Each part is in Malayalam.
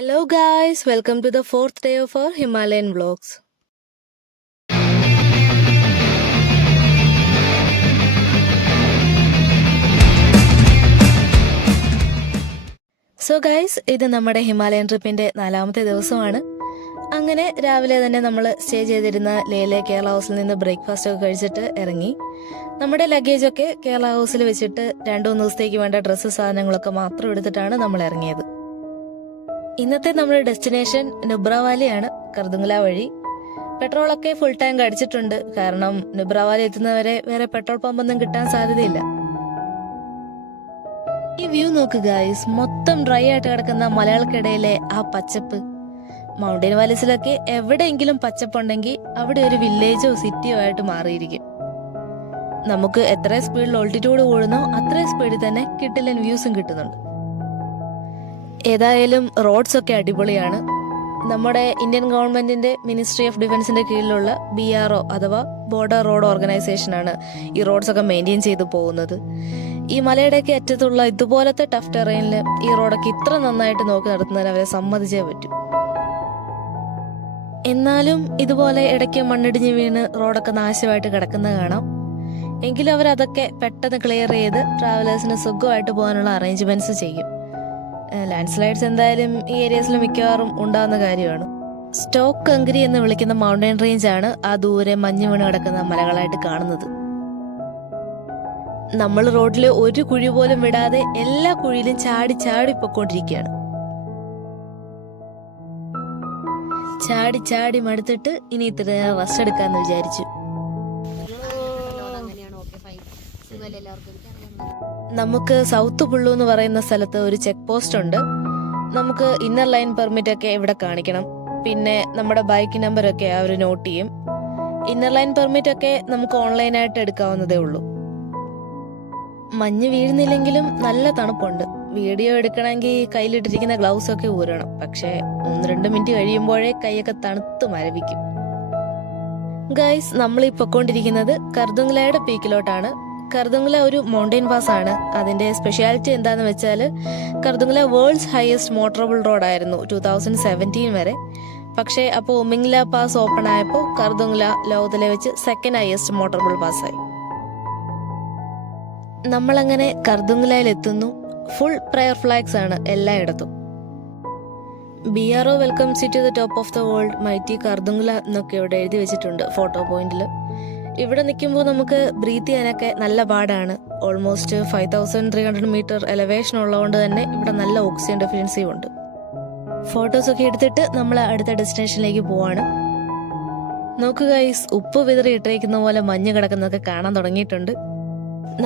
Hello guys, welcome to the fourth day of our Himalayan vlogs. So guys, ഇത് നമ്മുടെ ഹിമാലയൻ ട്രിപ്പിന്റെ 4ാമത്തെ ദിവസമാണ്. അങ്ങനെ രാവിലെ തന്നെ നമ്മൾ സ്റ്റേ ചെയ്തിരുന്ന ലേയിലെ കേരള ഹൗസിൽ നിന്ന് ബ്രേക്ക്ഫാസ്റ്റ് ഒക്കെ കഴിച്ചിട്ട് ഇറങ്ങി. നമ്മുടെ ലഗേജൊക്കെ കേരള ഹൗസിൽ വെച്ചിട്ട് 2-3 ദിവസത്തേക്ക് വേണ്ട ഡ്രസ്സ് സാധനങ്ങളൊക്കെ മാത്രം എടുത്തിട്ടാണ് നമ്മൾ ഇറങ്ങിയത്. ഇന്നത്തെ നമ്മുടെ ഡെസ്റ്റിനേഷൻ നുബ്രാവാലിയാണ്, കർദുംഗ്ല വഴി. പെട്രോളൊക്കെ ഫുൾ ടാങ്ക് അടിച്ചിട്ടുണ്ട്, കാരണം നുബ്രാവാലി എത്തുന്നവരെ വേറെ പെട്രോൾ പമ്പൊന്നും കിട്ടാൻ സാധ്യതയില്ല. ഈ വ്യൂ നോക്ക് ഗൈസ്, മൊത്തം ഡ്രൈ ആയിട്ട് കിടക്കുന്ന മലകൾക്കിടയിലെ ആ പച്ചപ്പ്. മൗണ്ടൻ വാലീസിലൊക്കെ എവിടെയെങ്കിലും പച്ചപ്പുണ്ടെങ്കിൽ അവിടെ ഒരു വില്ലേജോ സിറ്റിയോ ആയിട്ട് മാറിയിരിക്കും. നമുക്ക് എത്ര സ്പീഡിൽ ഓൾട്ടിറ്റ്യൂഡ് കൂടുന്നോ അത്രയും സ്പീഡിൽ തന്നെ കിട്ടില്ലൻ വ്യൂസും കിട്ടുന്നുണ്ട്. ഏതായാലും റോഡ്സ് ഒക്കെ അടിപൊളിയാണ്. നമ്മുടെ ഇന്ത്യൻ ഗവൺമെന്റിന്റെ മിനിസ്ട്രി ഓഫ് ഡിഫൻസിന്റെ കീഴിലുള്ള BRO അഥവാ ബോർഡർ റോഡ് ഓർഗനൈസേഷനാണ് ഈ റോഡ്സ് ഒക്കെ മെയിൻറ്റെയിൻ ചെയ്തു പോകുന്നത്. ഈ മലയുടെയൊക്കെ അറ്റത്തുള്ള ഇതുപോലത്തെ ടഫ് ടെറൈനിൽ ഈ റോഡൊക്കെ ഇത്ര നന്നായിട്ട് നോക്കി നടത്തുന്നതിന് അവരെ സമ്മതിച്ചേ പറ്റൂ. എന്നാലും ഇതുപോലെ ഇടയ്ക്ക് മണ്ണിടിഞ്ഞ് വീണ് റോഡൊക്കെ നാശമായിട്ട് കിടക്കുന്ന കാണാം. എങ്കിലും അവരതൊക്കെ പെട്ടെന്ന് ക്ലിയർ ചെയ്ത് ട്രാവലേഴ്സിന് സുഖമായിട്ട് പോകാനുള്ള അറേഞ്ച്മെന്റ്സ് ചെയ്യും. ലാൻഡ് സ്ലൈഡ്സ് എന്തായാലും ഈ ഏരിയസിൽ മിക്കവാറും ഉണ്ടാകുന്ന കാര്യമാണ്. സ്റ്റോക്ക് കങ്കരി എന്ന് വിളിക്കുന്ന മൗണ്ടൻ റേഞ്ച് ആണ് ആ ദൂരെ മഞ്ഞ് വീണ് കിടക്കുന്ന മലകളായിട്ട് കാണുന്നത്. നമ്മൾ റോഡിൽ ഒരു കുഴി പോലും വിടാതെ എല്ലാ കുഴിയിലും ചാടി ചാടി പൊക്കോണ്ടിരിക്കുകയാണ്. ചാടി ചാടി മടുത്തിട്ട് ഇനി ഇത്ര റെസ്റ്റ് എടുക്കാന്ന് വിചാരിച്ചു. നമുക്ക് സൗത്ത് പുള്ളു എന്ന് പറയുന്ന സ്ഥലത്ത് ഒരു ചെക്ക് പോസ്റ്റ് ഉണ്ട്. നമുക്ക് ഇന്നർ ലൈൻ പെർമിറ്റ് ഒക്കെ ഇവിടെ കാണിക്കണം. പിന്നെ നമ്മുടെ ബൈക്ക് നമ്പർ ഒക്കെ അവർ നോട്ട് ചെയ്യും. ഇന്നർ ലൈൻ പെർമിറ്റ് ഒക്കെ നമുക്ക് ഓൺലൈനായിട്ട് എടുക്കാവുന്നതേ ഉള്ളൂ. മഞ്ഞ് വീഴുന്നില്ലെങ്കിലും നല്ല തണുപ്പുണ്ട്. വീഡിയോ എടുക്കണമെങ്കിൽ കയ്യിലിട്ടിരിക്കുന്ന ഗ്ലൗസ് ഒക്കെ ഊരണം. പക്ഷെ 1-2 മിനിറ്റ് കഴിയുമ്പോഴേ കൈയൊക്കെ തണുത്ത് മരവിക്കും. ഗൈസ്, നമ്മൾ ഈ പൊക്കോണ്ടിരിക്കുന്നത് കർദുംഗ്ലയുടെ പീക്കിലോട്ടാണ്. കർദുംഗ്ല ഒരു മൗണ്ടൻ പാസ് ആണ്. അതിന്റെ സ്പെഷ്യാലിറ്റി എന്താന്ന് വെച്ചാൽ കർദുംഗ്ല വേൾഡ്സ് ഹയസ്റ്റ് മോട്ടറബിൾ റോഡായിരുന്നു 2017 വരെ. പക്ഷേ അപ്പോൾ ഉമിംഗ്ല പാസ് ഓപ്പൺ ആയപ്പോൾ കർദുംഗ്ല ലോകത്തിലെ വെച്ച് സെക്കൻഡ് ഹയസ്റ്റ് മോട്ടറബിൾ പാസ്സായി. നമ്മളങ്ങനെ കർദുംഗ്ലയിൽ എത്തുന്നു. ഫുൾ പ്രയർ ഫ്ലാഗ്സ് ആണ് എല്ലായിടത്തും. BRO welcomes you to the top of the world mighty Khardungla എന്നൊക്കെ ഇവിടെ എഴുതി വെച്ചിട്ടുണ്ട് ഫോട്ടോ പോയിന്റിൽ. ഇവിടെ നിൽക്കുമ്പോൾ നമുക്ക് ബ്രീത്ത് ചെയ്യാനൊക്കെ നല്ല പാടാണ്. ഓൾമോസ്റ്റ് 5300 മീറ്റർ എലവേഷൻ ഉള്ളതുകൊണ്ട് തന്നെ ഇവിടെ നല്ല ഓക്സിജൻ ഡെഫിഷ്യൻസിയും ഉണ്ട്. ഫോട്ടോസ് ഒക്കെ എടുത്തിട്ട് നമ്മൾ അടുത്ത ഡെസ്റ്റിനേഷനിലേക്ക് പോവാണ്. നോക്കുക ഗൈസ്, ഉപ്പ് വിതറി ഇട്ടിരിക്കുന്ന പോലെ മഞ്ഞ് കിടക്കുന്നതൊക്കെ കാണാൻ തുടങ്ങിയിട്ടുണ്ട്.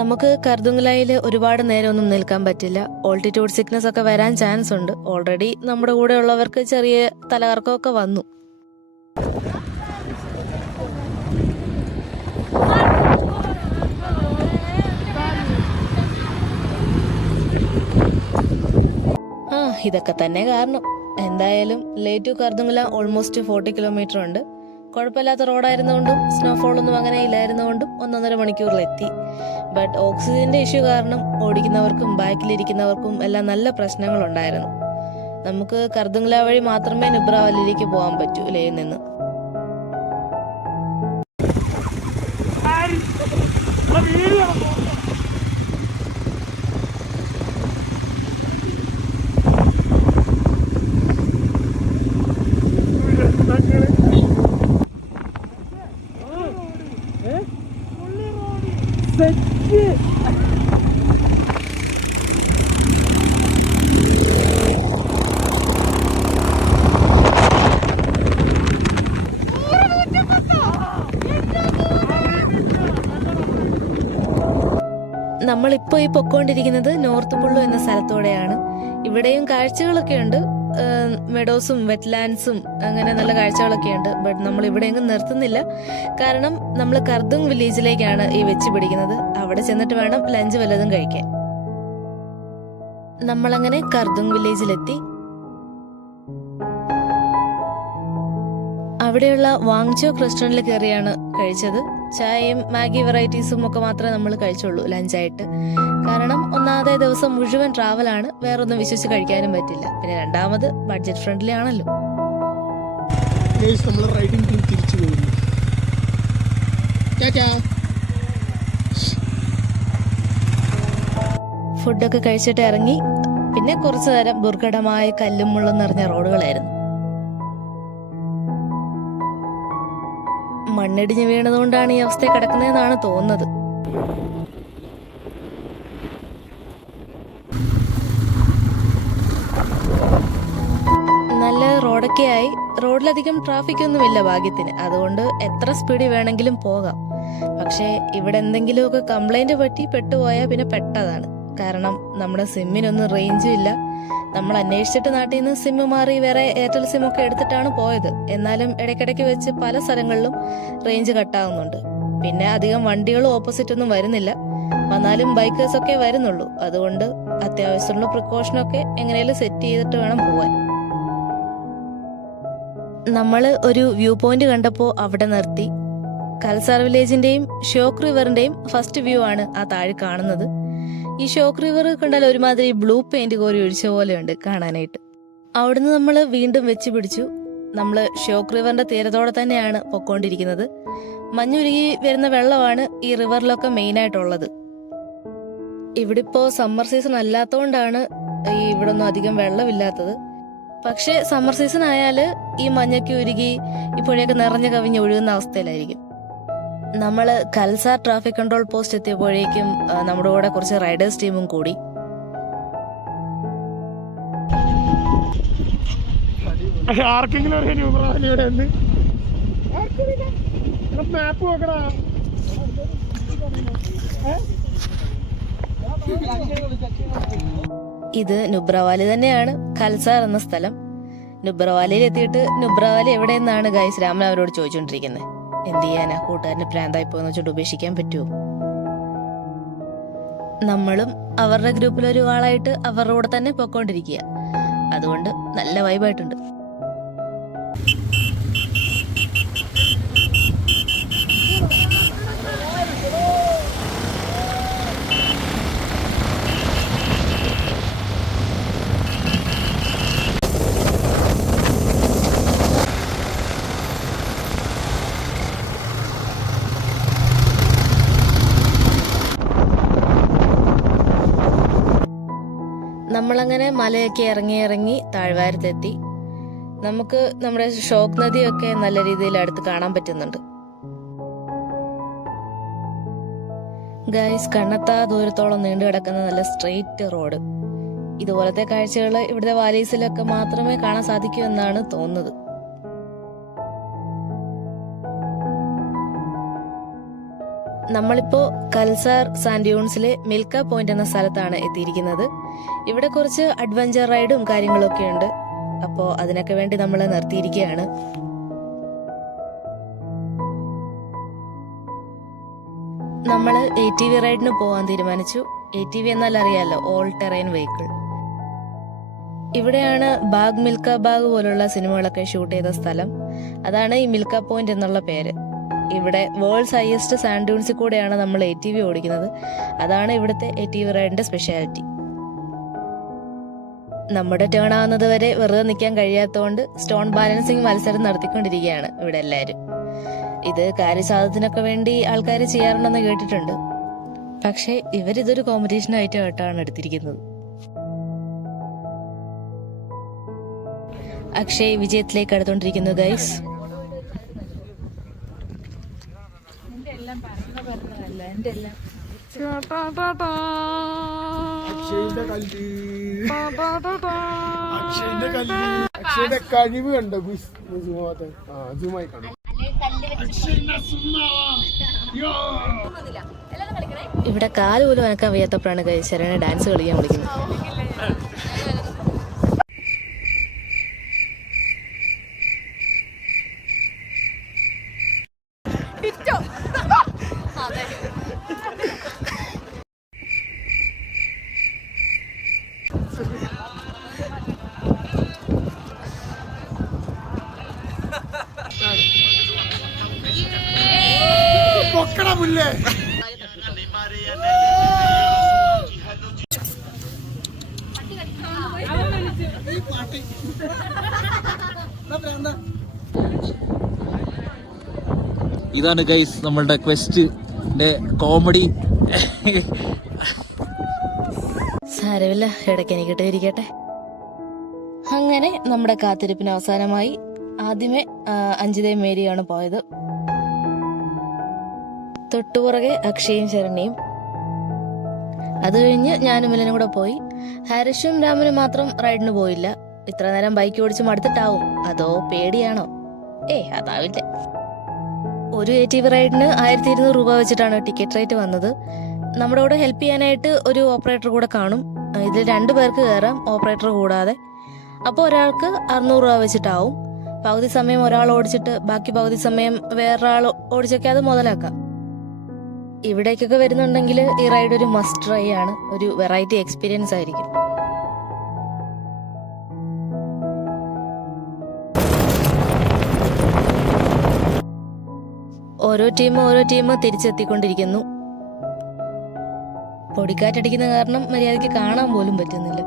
നമുക്ക് കർദുംഗ്ലയിൽ ഒരുപാട് നേരമൊന്നും നിൽക്കാൻ പറ്റില്ല. ഓൾട്ടിറ്റ്യൂഡ് സിക്നസ് ഒക്കെ വരാൻ ചാൻസ് ഉണ്ട്. ഓൾറെഡി നമ്മുടെ കൂടെ ഉള്ളവർക്ക് ചെറിയ തലകറക്കമൊക്കെ വന്നു. ഇതൊക്കെ തന്നെ കാരണം. എന്തായാലും ലേ ടു കർദുംഗ്ല ഓൾമോസ്റ്റ് 40 കിലോമീറ്റർ ഉണ്ട്. കുഴപ്പമില്ലാത്ത റോഡായിരുന്നുകൊണ്ടും സ്നോഫോൾ ഒന്നും അങ്ങനെ ഇല്ലായിരുന്നുകൊണ്ടും 1.5 മണിക്കൂറിലെത്തി. ബട്ട് ഓക്സിജന്റെ ഇഷ്യൂ കാരണം ഓടിക്കുന്നവർക്കും ബാക്കിലിരിക്കുന്നവർക്കും എല്ലാം നല്ല പ്രശ്നങ്ങളുണ്ടായിരുന്നു. നമുക്ക് കർദുംഗ്ല വഴി മാത്രമേ നുബ്രാവാലിയിലേക്ക് പോകാൻ പറ്റൂ ലേയിൽ നിന്ന്. നമ്മളിപ്പോ ഈ പൊക്കോണ്ടിരിക്കുന്നത് നോർത്ത് പുള്ളു എന്ന സ്ഥലത്തൂടെയാണ്. ഇവിടെയും കാഴ്ചകളൊക്കെ ഉണ്ട്, മെഡോസും വെറ്റ്ലാൻഡ്സും അങ്ങനെ നല്ല കാഴ്ചകളൊക്കെ ഉണ്ട്. ബട്ട് നമ്മൾ ഇവിടെ എങ്ങും നിർത്തുന്നില്ല, കാരണം നമ്മൾ കർദുങ് വില്ലേജിലേക്കാണ് ഈ വെച്ച് പിടിക്കുന്നത്. അവിടെ ചെന്നിട്ട് വേണം ലഞ്ച് വല്ലതും കഴിക്കാൻ. നമ്മളങ്ങനെ കർദുങ് വില്ലേജിലെത്തി. അവിടെയുള്ള വാങ്ചോക്ക് റെസ്റ്റോറന്റിൽ കയറിയാണ് കഴിച്ചത്. ചായയും മാഗി വെറൈറ്റീസും ഒക്കെ മാത്രമേ നമ്മൾ കഴിച്ചുള്ളൂ ലഞ്ചായിട്ട്. കാരണം ഒന്നാമത്തെ ദിവസം മുഴുവൻ ട്രാവലാണ്, വേറൊന്നും വിശ്വസിച്ച് കഴിക്കാനും പറ്റില്ല. പിന്നെ രണ്ടാമത് ബഡ്ജറ്റ് ഫ്രണ്ട്ലി ആണല്ലോ. നമ്മൾ റൈഡിംഗ് ടീം തിരിച്ചു പോകുന്നു. ഫുഡൊക്കെ കഴിച്ചിട്ട് ഇറങ്ങി. പിന്നെ കുറച്ചു നേരം ദുർഘടമായ കല്ലും മുള്ളും നിറഞ്ഞ റോഡുകളായിരുന്നു. മണ്ണിടിഞ്ഞ് വീണതുകൊണ്ടാണ് ഈ അവസ്ഥ കിടക്കുന്നതെന്നാണ് തോന്നുന്നത്. നല്ല റോഡൊക്കെ ആയി. റോഡിലധികം ട്രാഫിക് ഒന്നുമില്ല ഭാഗ്യത്തിന്. അതുകൊണ്ട് എത്ര സ്പീഡിൽ വേണമെങ്കിലും പോകാം. പക്ഷേ ഇവിടെ എന്തെങ്കിലുമൊക്കെ കംപ്ലൈന്റ് പറ്റി പെട്ടുപോയാൽ പിന്നെ പെട്ടതാണ്. കാരണം നമ്മുടെ സിമ്മിനൊന്നും റേഞ്ചും ഇല്ല. നമ്മൾ അന്വേഷിച്ചിട്ട് നാട്ടിൽ നിന്ന് സിമ്മ് മാറി വേറെ എയർടെൽ സിമ്മൊക്കെ എടുത്തിട്ടാണ് പോയത്. എന്നാലും ഇടയ്ക്കിടയ്ക്ക് വെച്ച് പല സ്ഥലങ്ങളിലും റേഞ്ച് കട്ടാവുന്നുണ്ട്. പിന്നെ അധികം വണ്ടികളും ഓപ്പോസിറ്റ് ഒന്നും വരുന്നില്ല. വന്നാലും ബൈക്കേഴ്സൊക്കെ വരുന്നുള്ളൂ. അതുകൊണ്ട് അത്യാവശ്യമുള്ള പ്രിക്കോഷനൊക്കെ എങ്ങനെയാലും സെറ്റ് ചെയ്തിട്ട് വേണം പോവാൻ. നമ്മൾ ഒരു വ്യൂ പോയിന്റ് കണ്ടപ്പോൾ അവിടെ നിർത്തി. കൽസാർ വില്ലേജിന്റെയും ഷോക്ക് റിവറിന്റെയും ഫസ്റ്റ് വ്യൂ ആണ് ആ താഴെ കാണുന്നത്. ഈ ഷോക്ക് റിവർ കണ്ടാൽ ഒരുമാതിരി ബ്ലൂ പെയിന്റ് കോരി ഒഴിച്ച പോലെയുണ്ട് കാണാനായിട്ട്. അവിടുന്ന് നമ്മൾ വീണ്ടും വെച്ച് പിടിച്ചു. നമ്മൾ ഷോക്ക് റിവറിന്റെ തീരത്തോടെ തന്നെയാണ് പൊക്കോണ്ടിരിക്കുന്നത്. മഞ്ഞുരുകി വരുന്ന വെള്ളമാണ് ഈ റിവറിലൊക്കെ മെയിൻ ആയിട്ടുള്ളത്. ഇവിടെ ഇപ്പോ സമ്മർ സീസൺ അല്ലാത്തതുകൊണ്ടാണ് ഇവിടെ ഒന്നും അധികം വെള്ളമില്ലാത്തത്. പക്ഷെ സമ്മർ സീസൺ ആയാല് ഈ മഞ്ഞൊക്കെ ഉരുകി ഈ പുഴയൊക്കെ നിറഞ്ഞു കവിഞ്ഞ് ഒഴുകുന്ന അവസ്ഥയിലായിരിക്കും. നമ്മള് കൽസാർ ട്രാഫിക് കൺട്രോൾ പോസ്റ്റ് എത്തിയപ്പോഴേക്കും നമ്മുടെ കൂടെ കുറച്ച് റൈഡേഴ്സ് ടീമും കൂടി. ആർക്കെങ്കിലും മാപ്പ് നോക്കടാ. ഇത് നുബ്രവാലി തന്നെയാണ്, കൽസാർ എന്ന സ്ഥലം. നുബ്രവാലിയിൽ എത്തിയിട്ട് നുബ്രവാലി എവിടെയെന്നാണ് ഗൈസ് രാമൻ അവരോട് ചോദിച്ചോണ്ടിരിക്കുന്നത്. എന്ത് ചെയ്യാനാ, കൂട്ടുകാരന് പ്രാന്തായി പോയെന്ന് വെച്ചിട്ട് ഉപേക്ഷിക്കാൻ പറ്റുമോ? നമ്മളും അവരുടെ ഗ്രൂപ്പിലൊരു ആളായിട്ട് അവരുടെ കൂടെ തന്നെ പൊക്കോണ്ടിരിക്കുക. അതുകൊണ്ട് നല്ല വൈബായിട്ടുണ്ട്. നമ്മളങ്ങനെ മലയൊക്കെ ഇറങ്ങി താഴ്വാരത്തെത്തി. നമുക്ക് നമ്മുടെ ഷോക്ക് നദിയൊക്കെ നല്ല രീതിയിൽ അടുത്ത് കാണാൻ പറ്റുന്നുണ്ട്. ഗൈസ്, കണ്ണത്താ ദൂരത്തോളം നീണ്ടു കിടക്കുന്ന നല്ല സ്ട്രെയിറ്റ് റോഡ്. ഇതുപോലത്തെ കാഴ്ചകൾ ഇവിടുത്തെ വാലീസിലൊക്കെ മാത്രമേ കാണാൻ സാധിക്കൂ എന്നാണ് തോന്നുന്നത്. നമ്മളിപ്പോ കൽസാർ സാൻഡ് ഡ്യൂൺസിലെ മിൽക്ക പോയിന്റ് എന്ന സ്ഥലത്താണ് എത്തിയിരിക്കുന്നത്. ഇവിടെ കുറച്ച് അഡ്വഞ്ചർ റൈഡും കാര്യങ്ങളൊക്കെ ഉണ്ട്. അപ്പോ അതിനൊക്കെ വേണ്ടി നമ്മൾ നിർത്തിയിരിക്കുകയാണ്. നമ്മൾ ATV റൈഡിന് പോകാൻ തീരുമാനിച്ചു. ATV എന്നാൽ അറിയാലോ, ഓൾ ടെറൈൻ വെഹിക്കിൾ. ഇവിടെയാണ് ബാഗ് മിൽക്ക ബാഗ് പോലുള്ള സിനിമകളൊക്കെ ഷൂട്ട് ചെയ്ത സ്ഥലം. അതാണ് ഈ മിൽക്ക പോയിന്റ് എന്നുള്ള പേര്. ഇവിടെ വേൾഡ്സ് ഹയസ്റ്റ് സാൻഡ് ഡ്യൂൺസിൽ കൂടെയാണ് നമ്മൾ ATV ഓടിക്കുന്നത്. അതാണ് ഇവിടുത്തെ ATV റൈഡിന്റെ സ്പെഷ്യാലിറ്റി. നമ്മുടെ ടേൺ ആവുന്നത് വരെ വെറുതെ നിൽക്കാൻ കഴിയാത്തതുകൊണ്ട് സ്റ്റോൺ ബാലൻസിങ് മത്സരം നടത്തിക്കൊണ്ടിരിക്കുകയാണ് ഇവിടെ എല്ലാവരും. ഇത് കാര്യസാധനത്തിനൊക്കെ വേണ്ടി ആൾക്കാർ ചെയ്യാറുണ്ടെന്ന് കേട്ടിട്ടുണ്ട്. പക്ഷെ ഇവരിതൊരു കോമ്പറ്റീഷൻ ആയിട്ടാണ് എടുത്തിരിക്കുന്നത്. അക്ഷയ് വിജയത്തിലേക്ക് അടുത്തോണ്ടിരിക്കുന്നു ഗൈസ്. അക്ഷയുടെ കഴിവ് കണ്ടോ? ഇവിടെ കാല് പോലും അനക്കാൻ വയ്യാത്തപ്പോഴാണ് ഗൈസ് ശരണ ഡാൻസ് കളിക്കാൻ വിളിക്കുന്നത്. പുല്ലേ ഇതാണ് ഗൈസ് നമ്മളുടെ ക്വസ്റ്റിന്റെ കോമഡി. സാരമില്ല, ഇടയ്ക്ക് എനിക്കിട്ട് ഇരിക്കട്ടെ. അങ്ങനെ നമ്മുടെ കാത്തിരിപ്പിന് അവസാനമായി. ആദ്യമേ അഞ്ജിതയും മേരിയാണ് പോയത്. തൊട്ടുപുറകെ അക്ഷയും ശരണ്യയും. അത് കഴിഞ്ഞ് ഞാനും മിലനും കൂടെ പോയി. ഹാരിഷും രാമനും മാത്രം റൈഡിന് പോയില്ല. ഇത്ര നേരം ബൈക്ക് ഓടിച്ച് മടുത്തിട്ടാവും, അതോ പേടിയാണോ? അതാവില്ല. ഒരു ATV റൈഡിന് 1200 രൂപ വെച്ചിട്ടാണ് ടിക്കറ്റ് റേറ്റ് വന്നത്. നമ്മുടെ കൂടെ ഹെൽപ്പ് ചെയ്യാനായിട്ട് ഒരു ഓപ്പറേറ്റർ കൂടെ കാണും. ഇതിൽ 2 പേർക്ക് കയറാം, ഓപ്പറേറ്റർ കൂടാതെ. അപ്പോൾ ഒരാൾക്ക് 600 രൂപ വെച്ചിട്ടാവും. പകുതി സമയം ഒരാൾ ഓടിച്ചിട്ട് ബാക്കി പകുതി സമയം വേറൊരാൾ ഓടിച്ചൊക്കെ അത് മുതലാക്കാം. ഇവിടേക്കൊക്കെ വരുന്നുണ്ടെങ്കിൽ ഈ റൈഡ് ഒരു മസ്റ്റ് ട്രൈ ആണ്. ഒരു വെറൈറ്റി എക്സ്പീരിയൻസ് ആയിരിക്കും. ഓരോ ടീം തിരിച്ചെത്തിക്കൊണ്ടിരിക്കുന്നു. പൊടിക്കാറ്റടിക്കുന്ന കാരണം മര്യാദയ്ക്ക് കാണാൻ പോലും പറ്റുന്നില്ല.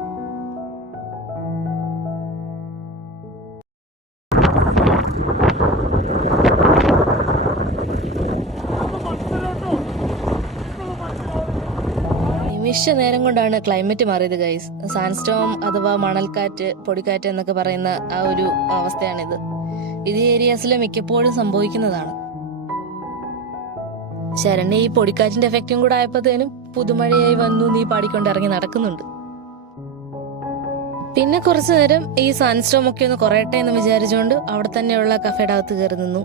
നിമിഷ നേരം കൊണ്ടാണ് ക്ലൈമറ്റ് മാറിയത് ഗൈസ്. സാൻഡ്സ്റ്റോം അഥവാ മണൽക്കാറ്റ്, പൊടിക്കാറ്റ് എന്നൊക്കെ പറയുന്ന ആ ഒരു അവസ്ഥയാണിത്. ഇത് ഏരിയാസിൽ മിക്കപ്പോഴും സംഭവിക്കുന്നതാണ്. ശരണ്യ ഈ പൊടിക്കാറ്റിന്റെ എഫക്റ്റും കൂടെ ആയപ്പോഴത്തേനും പുതുമഴയായി വന്നു നീ പാടിക്കൊണ്ട് ഇറങ്ങി നടക്കുന്നുണ്ട്. പിന്നെ കുറച്ചു നേരം ഈ സാൻഡ്സ്റ്റോം ഒക്കെ ഒന്ന് കുറയട്ടെ എന്ന് വിചാരിച്ചുകൊണ്ട് അവിടെ തന്നെയുള്ള കഫേയുടെ അകത്ത് കയറി നിന്നു.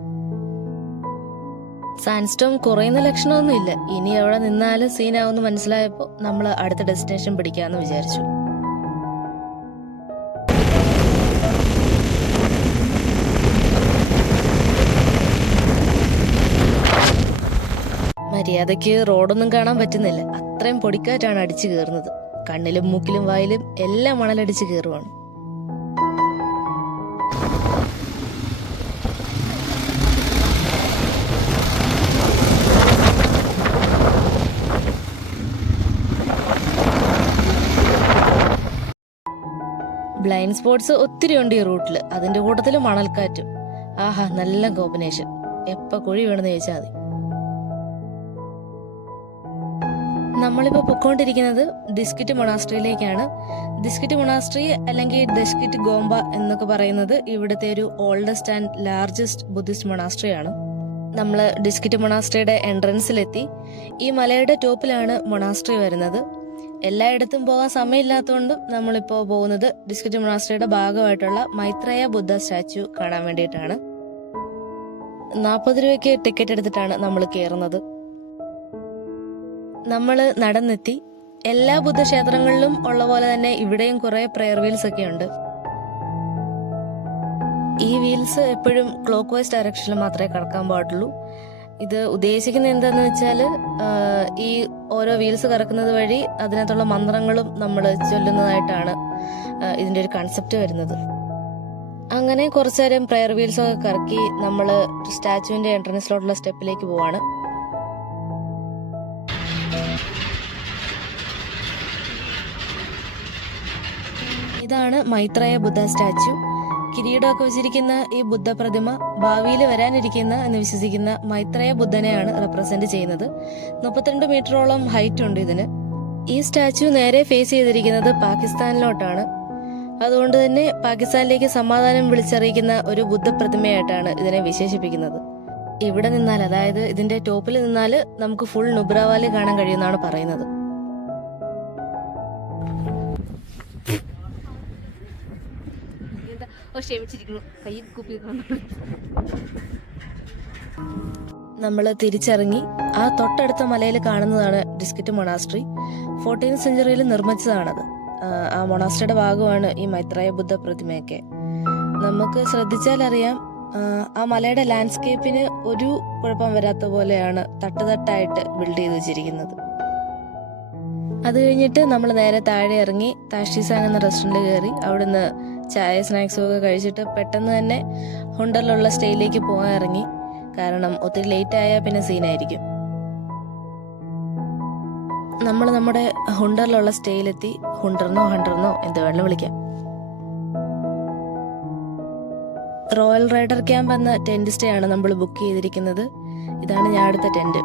സാൻഡ്സ്റ്റോം കുറയുന്ന ലക്ഷണമൊന്നും ഇല്ല. ഇനി അവിടെ നിന്നാലും സീനാവുമെന്ന് മനസ്സിലായപ്പോൾ നമ്മൾ അടുത്ത ഡെസ്റ്റിനേഷൻ പിടിക്കാന്ന് വിചാരിച്ചു. മര്യാദയ്ക്ക് റോഡൊന്നും കാണാൻ പറ്റുന്നില്ല. അത്രയും പൊടിക്കാറ്റാണ് അടിച്ചു കയറുന്നത്. കണ്ണിലും മൂക്കിലും വായിലും എല്ലാം മണലടിച്ച് കയറുവാണ്. ബ്ലൈൻഡ് സ്പോട്സ് ഒത്തിരി ഉണ്ട് ഈ റൂട്ടിൽ. അതിന്റെ കൂട്ടത്തിൽ മണൽക്കാറ്റും. ആഹാ, നല്ല കോമ്പിനേഷൻ. എപ്പ കുഴി വേണമെന്ന് ചോദിച്ചാൽ മതി. നമ്മളിപ്പോൾ പൊക്കോണ്ടിരിക്കുന്നത് ദിസ്കിറ്റ് മൊണാസ്ട്രിയിലേക്കാണ്. ദിസ്കിറ്റ് മൊണാസ്ട്രി അല്ലെങ്കിൽ ദഷ്കിറ്റ് ഗോംബ എന്നൊക്കെ പറയുന്നത് ഇവിടുത്തെ ഒരു oldest and largest Buddhist monastery ആണ്. നമ്മൾ ഡിസ്കിറ്റ് മൊണാസ്ട്രിയുടെ എൻട്രൻസിലെത്തി. ഈ മലയുടെ ടോപ്പിലാണ് മൊണാസ്ട്രി വരുന്നത്. എല്ലായിടത്തും പോകാൻ സമയമില്ലാത്തതുകൊണ്ടും നമ്മളിപ്പോൾ പോകുന്നത് ഡിസ്കിറ്റ് മൊണാസ്ട്രിയുടെ ഭാഗമായിട്ടുള്ള മൈത്രേയ ബുദ്ധ സ്റ്റാച്യു കാണാൻ വേണ്ടിയിട്ടാണ്. 40 രൂപയ്ക്ക് ടിക്കറ്റ് എടുത്തിട്ടാണ് നമ്മൾ കയറുന്നത്. നമ്മൾ നടന്നെത്തി. എല്ലാ ബുദ്ധക്ഷേത്രങ്ങളിലും ഉള്ള പോലെ തന്നെ ഇവിടെയും കുറെ പ്രെയർ വീൽസ് ഒക്കെ ഉണ്ട്. ഈ വീൽസ് എപ്പോഴും ക്ലോക്ക് വൈസ് ഡയറക്ഷനിൽ മാത്രമേ കറക്കാൻ പാടുള്ളൂ. ഇത് ഉദ്ദേശിക്കുന്നത് എന്താന്ന് വെച്ചാൽ ഈ ഓരോ വീൽസ് കറക്കുന്നത് വഴി അതിനകത്തുള്ള മന്ത്രങ്ങളും നമ്മൾ ചൊല്ലുന്നതായിട്ടാണ് ഇതിന്റെ ഒരു കൺസെപ്റ്റ് വരുന്നത്. അങ്ങനെ കുറച്ചു നേരം പ്രെയർ വീൽസ് ഒക്കെ കറക്കി നമ്മൾ സ്റ്റാച്ചുവിന്റെ എൻട്രൻസിലോട്ടുള്ള സ്റ്റെപ്പിലേക്ക് പോവാണ്. ഇതാണ് മൈത്രേയ ബുദ്ധ സ്റ്റാച്യു. കിരീടമൊക്കെ വെച്ചിരിക്കുന്ന ഈ ബുദ്ധ പ്രതിമ ഭാവിയിൽ വരാനിരിക്കുന്ന എന്ന് വിശ്വസിക്കുന്ന മൈത്രേയ ബുദ്ധനെയാണ് റെപ്രസെന്റ് ചെയ്യുന്നത്. 32 മീറ്ററോളം ഹൈറ്റ് ഉണ്ട് ഇതിന്. ഈ സ്റ്റാച്യു നേരെ ഫേസ് ചെയ്തിരിക്കുന്നത് പാകിസ്ഥാനിലോട്ടാണ്. അതുകൊണ്ട് തന്നെ പാകിസ്ഥാനിലേക്ക് സമാധാനം വിളിച്ചറിയിക്കുന്ന ഒരു ബുദ്ധ പ്രതിമയായിട്ടാണ് ഇതിനെ വിശേഷിപ്പിക്കുന്നത്. ഇവിടെ നിന്നാൽ, അതായത് ഇതിന്റെ ടോപ്പിൽ നിന്നാൽ നമുക്ക് ഫുൾ നുബ്ര വാലി കാണാൻ കഴിയുമെന്നാണ് പറയുന്നത്. നമ്മൾ തിരിച്ചിറങ്ങി. ആ തൊട്ടടുത്ത മലയിൽ കാണുന്നതാണ് ഡിസ്കിറ്റ് മൊണാസ്ട്രി. 14th സെഞ്ചുറിയിൽ നിർമ്മിച്ചതാണത്. ആ മൊണാസ്ട്രിയുടെ ഭാഗമാണ് ഈ മൈത്രേയ ബുദ്ധ പ്രതിമയൊക്കെ. നമുക്ക് ശ്രദ്ധിച്ചാൽ അറിയാം, ആ മലയുടെ ലാൻഡ്സ്കേപ്പിന് ഒരു കുഴപ്പം വരാത്ത പോലെയാണ് തട്ടുതട്ടായിട്ട് ബിൽഡ് ചെയ്ത് വെച്ചിരിക്കുന്നത്. അത് കഴിഞ്ഞിട്ട് നമ്മൾ നേരെ താഴെ ഇറങ്ങി താഷ്ടിസാങ് എന്ന റെസ്റ്റോറൻറ്റിൽ കയറി അവിടുന്ന് ചായ സ്നാക്സും ഒക്കെ കഴിച്ചിട്ട് പെട്ടെന്ന് തന്നെ ഹുണ്ടറിലുള്ള സ്റ്റേയിലേക്ക് പോകാൻ ഇറങ്ങി. കാരണം ഒത്തിരി ലേറ്റ് ആയാൽ പിന്നെ സീനായിരിക്കും. നമ്മൾ നമ്മുടെ ഹുണ്ടറിലുള്ള സ്റ്റേയിലെത്തി. ഹുണ്ടറിനോ ഹണ്ടറിനോ എന്ത് വേണമെങ്കിലും വിളിക്കാം. റോയൽ റൈഡർ ക്യാമ്പ് എന്ന ടെന്റ് സ്റ്റേ ആണ് നമ്മൾ ബുക്ക് ചെയ്തിരിക്കുന്നത്. ഇതാണ് ഞാൻ അടുത്ത ടെന്റ്.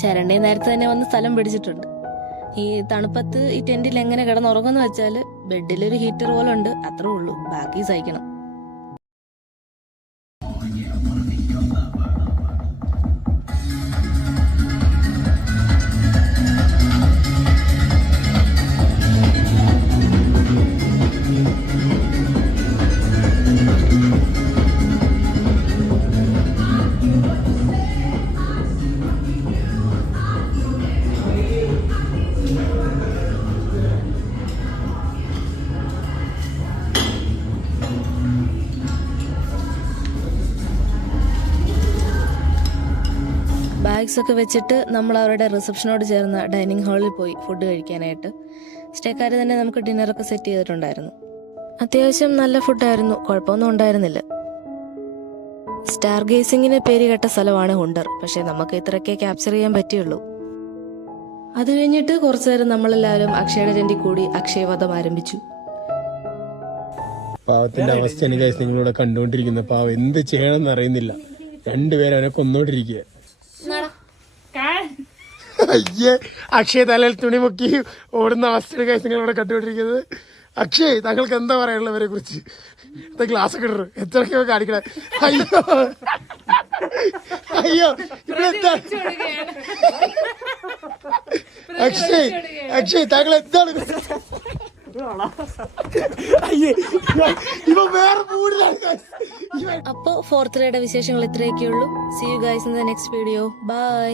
ശരണ്യ നേരത്തെ തന്നെ വന്ന് സ്ഥലം പിടിച്ചിട്ടുണ്ട്. ഈ തണുപ്പത്ത് ഈ ടെന്റിൽ എങ്ങനെ കിടന്നുറങ്ങുമെന്ന് വെച്ചാല് ബെഡിലൊരു ഹീറ്റർ പോലെ ഉണ്ട്, അത്രേ ഉള്ളൂ. ബാക്കി സഹിക്കണം. ബാഗ്സ് ഒക്കെ വെച്ചിട്ട് നമ്മൾ അവരുടെ റിസപ്ഷനോട് ചേർന്ന ഡൈനിങ് ഹാളിൽ പോയി ഫുഡ് കഴിക്കാനായിട്ട്. സ്റ്റേക്കാർ തന്നെ നമുക്ക് ഡിന്നറൊക്കെ സെറ്റ് ചെയ്തിട്ടുണ്ടായിരുന്നു. അത്യാവശ്യം നല്ല ഫുഡായിരുന്നു, കുഴപ്പമൊന്നും ഉണ്ടായിരുന്നില്ല. സ്റ്റാർ ഗേസിങ്ങിന് പേര് കേട്ട സ്ഥലമാണ് ഹുണ്ടർ. പക്ഷെ നമുക്ക് ഇത്രയൊക്കെ ക്യാപ്ചർ ചെയ്യാൻ പറ്റിയുള്ളൂ. അത് കഴിഞ്ഞിട്ട് കുറച്ചു നേരം നമ്മളെല്ലാവരും അക്ഷയുടെ ടെന്റിൽ കൂടി അക്ഷയവധം ആരംഭിച്ചു. പാവത്തിന്റെ അവസ്ഥയാണ് ഗൈസ് നിങ്ങളിവിടെ കണ്ടുകൊണ്ടിരിക്കുന്ന. പാവം എന്ത് ചെയ്യണമെന്ന് അറിയുന്നില്ല. രണ്ടുപേരും അവനെ കൊന്നോണ്ടിരിക്കുക. അയ്യേ, അക്ഷയ് തലയിൽ തുണി മുക്കി ഓടുന്ന അവസ്ഥയാണ് ഗൈസ് നിങ്ങളിവിടെ കണ്ടുകൊണ്ടിരിക്കുന്നത്. അക്ഷയ്, താങ്കൾക്ക് എന്താ പറയാനുള്ളവരെ കുറിച്ച്? എന്താ ഗ്ലാസ് ഒക്കെ ഇടറ് എത്രയൊക്കെ കാണിക്കണേ? അയ്യോ അയ്യോ, ഇവിടെ എന്താ അക്ഷയ്? അക്ഷയ്, താങ്കൾ എന്താണ്? ഇവ വേറെ മൂടിലാണ്. അപ്പോ ഫോർത്ത് ഡേയുടെ വിശേഷങ്ങൾ ഇത്രയൊക്കെയുള്ളൂ. See you guys in the next video. By.